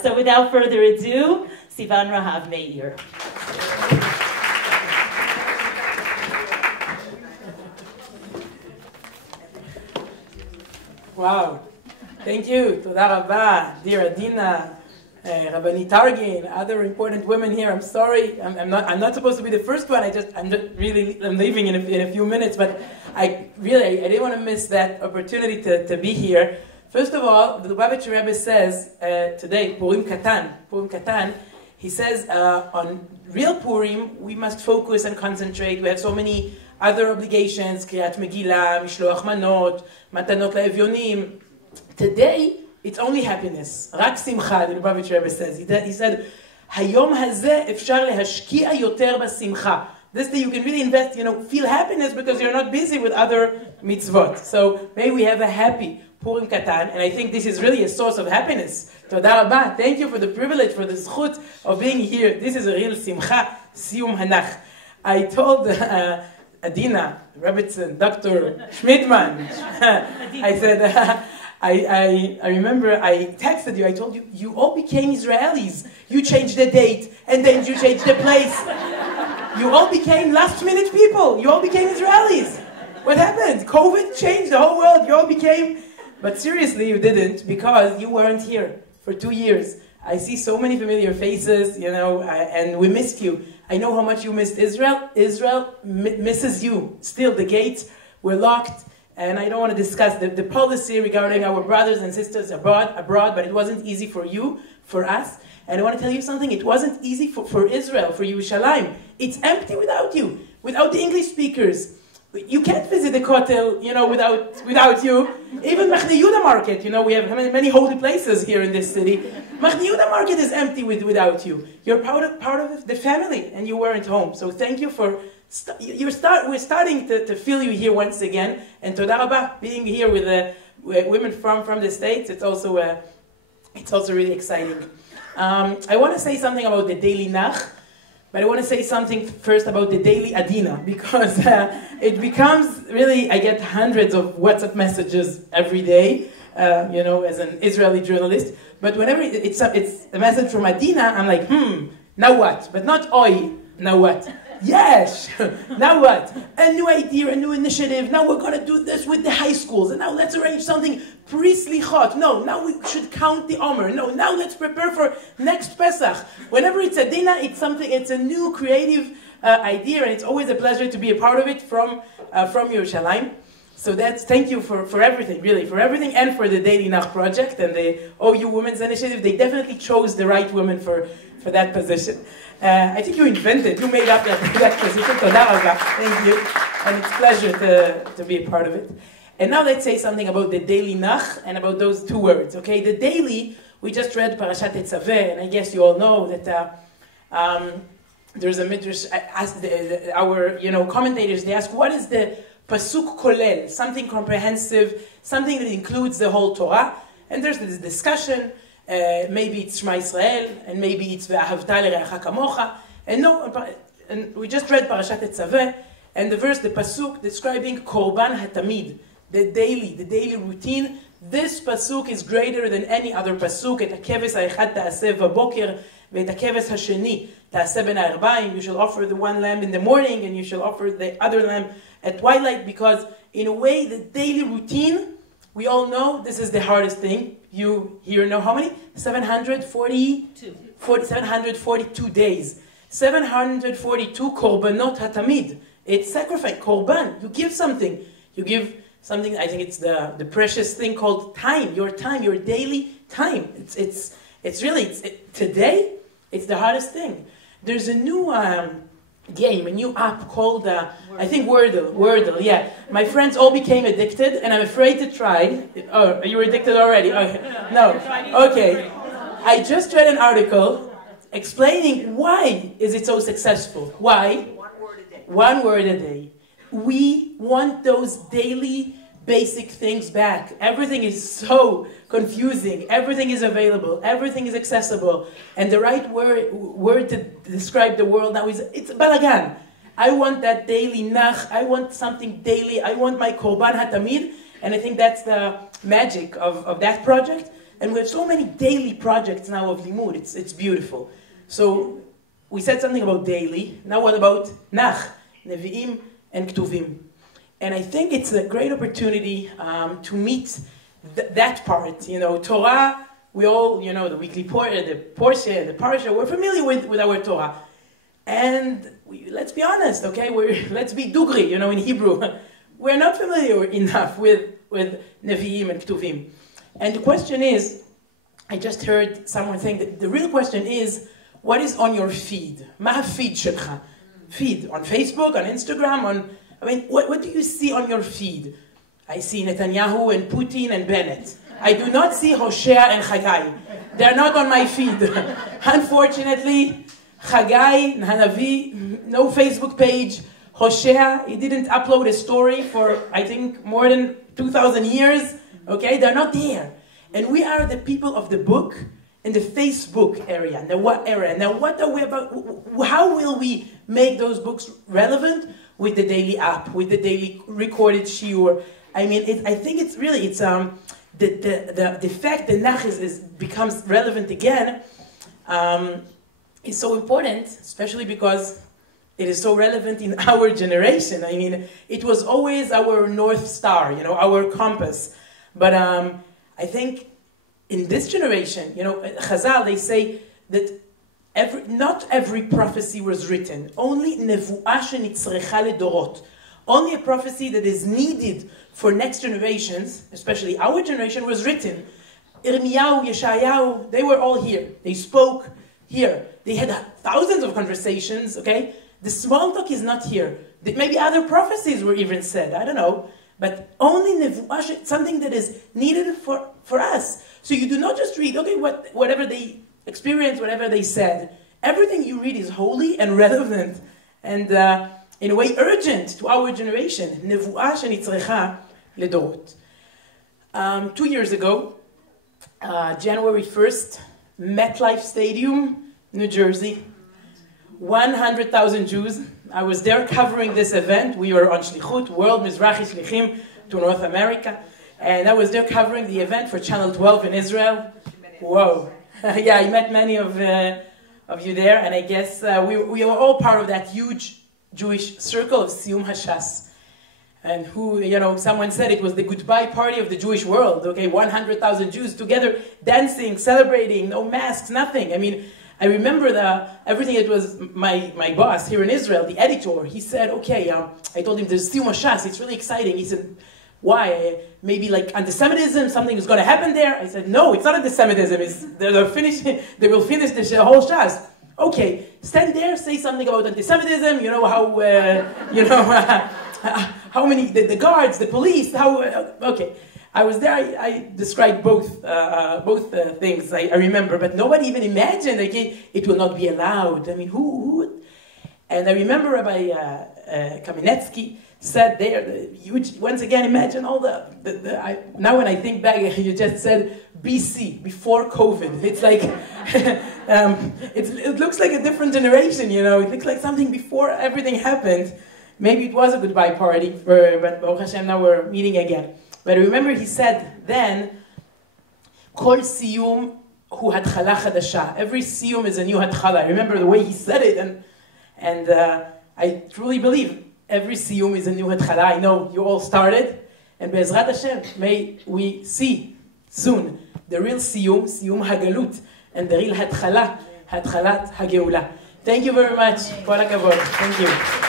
So without further ado, Sivan Rahav-Meir. Wow, thank you. Toda rabba, dear Adina, Rabbani Targin, other important women here. I'm sorry, I'm not supposed to be the first one. I'm leaving in a few minutes, but I didn't want to miss that opportunity to be here. First of all, the Lubavitcher Rebbe says today, Purim Katan, he says on real Purim we must focus and concentrate. We have so many other obligations, Kriyat Megillah, Mishloach Manot, Matanot LaEvyonim. Today, it's only happiness. Rak Simcha, the Lubavitcher Rebbe says. He said, Hayom hazeh efshar lehashki'a yoter basimcha. This day you can really invest, feel happiness because you're not busy with other mitzvot. So may we have a happy Purim Katan, and I think this is really a source of happiness. Toda rabba. Thank you for the privilege, for the zchut of being here. This is a real simcha, siyum hanach. I told Adina, Rebbetzin Dr. Shmidman, I said, I remember I texted you, I told you, you all became Israelis. You changed the date, and then you changed the place. You all became last-minute people. You all became Israelis. What happened? COVID changed the whole world. You all became... But seriously, you didn't, because you weren't here for 2 years. I see so many familiar faces, and we missed you. I know how much you missed Israel. Israel misses you. Still, the gates were locked, and I don't want to discuss the policy regarding our brothers and sisters abroad, but it wasn't easy for you, for us. And I want to tell you something, it wasn't easy for Israel, for Yerushalayim. It's empty without you, without the English speakers. You can't visit the Kotel, without you. Even Machne Yehuda Market, we have many holy places here in this city. Machne Yehuda Market is empty without you. You're part of the family, and you weren't home. So thank you for... we're starting to feel you here once again. And Toda Rabba, being here with women from the States, it's also really exciting. I want to say something about the daily Nach. But I want to say something first about the daily Adina, because it becomes really, I get hundreds of WhatsApp messages every day, as an Israeli journalist. But whenever it's a message from Adina, I'm like, now what? But not oi, now what? Yes, now what? A new idea, a new initiative. Now we're going to do this with the high schools. And now let's arrange something pre-slichot. No, now we should count the Omer. No, now let's prepare for next Pesach. Whenever it's Adina, it's a new creative idea, and it's always a pleasure to be a part of it from Yerushalayim. So thank you for everything, really, for everything, and for the Daily Nach project and the OU Women's Initiative. They definitely chose the right women for that position. I think you made up that position. Toda rabba. Thank you. And it's a pleasure to be a part of it. And now let's say something about the daily Nach and about those two words. Okay, the daily, we just read Parashat Tetzaveh, and I guess you all know that there's a midrash. Our commentators, they ask, what is the pasuk kolel? Something comprehensive, something that includes the whole Torah. And there's this discussion. Maybe it's Shema Yisrael, and maybe it's Ve'ahavta l'reacha kamocha. And we just read Parashat Tetzaveh, and the pasuk describing Korban HaTamid, the daily routine. This pasuk is greater than any other pasuk. Et hakeves ha'echad ta'aseh v'boker, ve'et hakeves ha'sheni ta'aseh ben ha'arba'im. You shall offer the one lamb in the morning, and you shall offer the other lamb at twilight, because in a way, the daily routine, we all know this is the hardest thing. You here know how many? 742 days. 742 korbanot hatamid. It's sacrifice, korban. You give something. You give something, I think it's the precious thing called time, your daily time. Today, it's the hardest thing. There's a new game, a new app called, I think Wordle, yeah. My friends all became addicted, and I'm afraid to try. Oh, you were addicted already? Okay. No. Okay. I just read an article explaining why is it so successful. Why? 1 word a day. We want those daily basic things back. Everything is so confusing. Everything is available. Everything is accessible. And the right word to describe the world now is, it's balagan. I want that daily nach. I want something daily. I want my korban hatamid. And I think that's the magic of that project. And we have so many daily projects now of limud. It's beautiful. So we said something about daily. Now what about nach, Nevi'im, and Ketuvim? And I think it's a great opportunity to meet that part. You know, Torah, we all, you know, the weekly portion, the parsha, we're familiar with our Torah. And let's be honest, okay? Let's be dugri, you know, in Hebrew. We're not familiar enough with Nevi'im and Ketuvim. And the question is, I just heard someone saying that the real question is, what is on your feed? Ma feed shelcha? Feed on Facebook, on Instagram, what do you see on your feed? I see Netanyahu and Putin and Bennett. I do not see Hosea and Chagai. They're not on my feed. Unfortunately, Chagai, Hanavi, no Facebook page. Hosea, he didn't upload a story for, I think, more than 2,000 years. Okay, they're not there. And we are the people of the book in the Facebook area. Now, what area? Now, what are we about? How will we make those books relevant with the daily app, with the daily recorded shiur? I mean, I think it's really, the fact that nach becomes relevant again is so important, especially because it is so relevant in our generation. I mean, it was always our North Star, you know, our compass. But I think in this generation, you know, Chazal, they say that not every prophecy was written. Only nevuah shenitzrecha ledorot. Only a prophecy that is needed for next generations, especially our generation, was written. Irmiyahu, Yeshayahu, they were all here. They spoke here. They had thousands of conversations, okay? The small talk is not here. Maybe other prophecies were even said, I don't know. But only nevuah, something that is needed for us. So you do not just read, okay, whatever they experienced, whatever they said. Everything you read is holy and relevant and in a way urgent to our generation. Nevuah shenitzrecha ledorot. 2 years ago, January 1st, MetLife Stadium, New Jersey. 100,000 Jews. I was there covering this event. We were on Shlichut, World Mizrachi Shlichim to North America. And I was there covering the event for Channel 12 in Israel. Whoa. Yeah, I met many of you there. And I guess we were all part of that huge Jewish circle of Siyum Hashas. And who, you know, someone said it was the goodbye party of the Jewish world. Okay, 100,000 Jews together, dancing, celebrating, no masks, nothing. I mean, I remember everything. It was my boss here in Israel, the editor. He said, okay, I told him there's Siyum Hashas, it's really exciting. He said, why? Maybe like anti-Semitism, something is going to happen there? I said, no, it's not anti-Semitism. They will finish the whole Shas. Okay, stand there, say something about anti-Semitism, you know, how, how many, the guards, the police, okay. I was there, I described both things, I remember, but nobody even imagined, okay, it will not be allowed. I mean, who would? And I remember Rabbi Kamenetsky said there, once again, imagine all now when I think back, you just said BC, before COVID. It's like, it looks like a different generation, you know, it looks like something before everything happened. Maybe it was a goodbye party, but Baruch Hashem, now we're meeting again. But I remember he said then, Kol siyum hu hatchala chadasha. Every siyum is a new hatchala. I remember the way he said it, and I truly believe every siyum is a new hatchala. I know you all started, and Be'ezrat Hashem, may we see soon the real siyum, siyum hagalut, and the real hatchala, hatchalat hageula. Thank you very much. Kol hakavod. Thank you.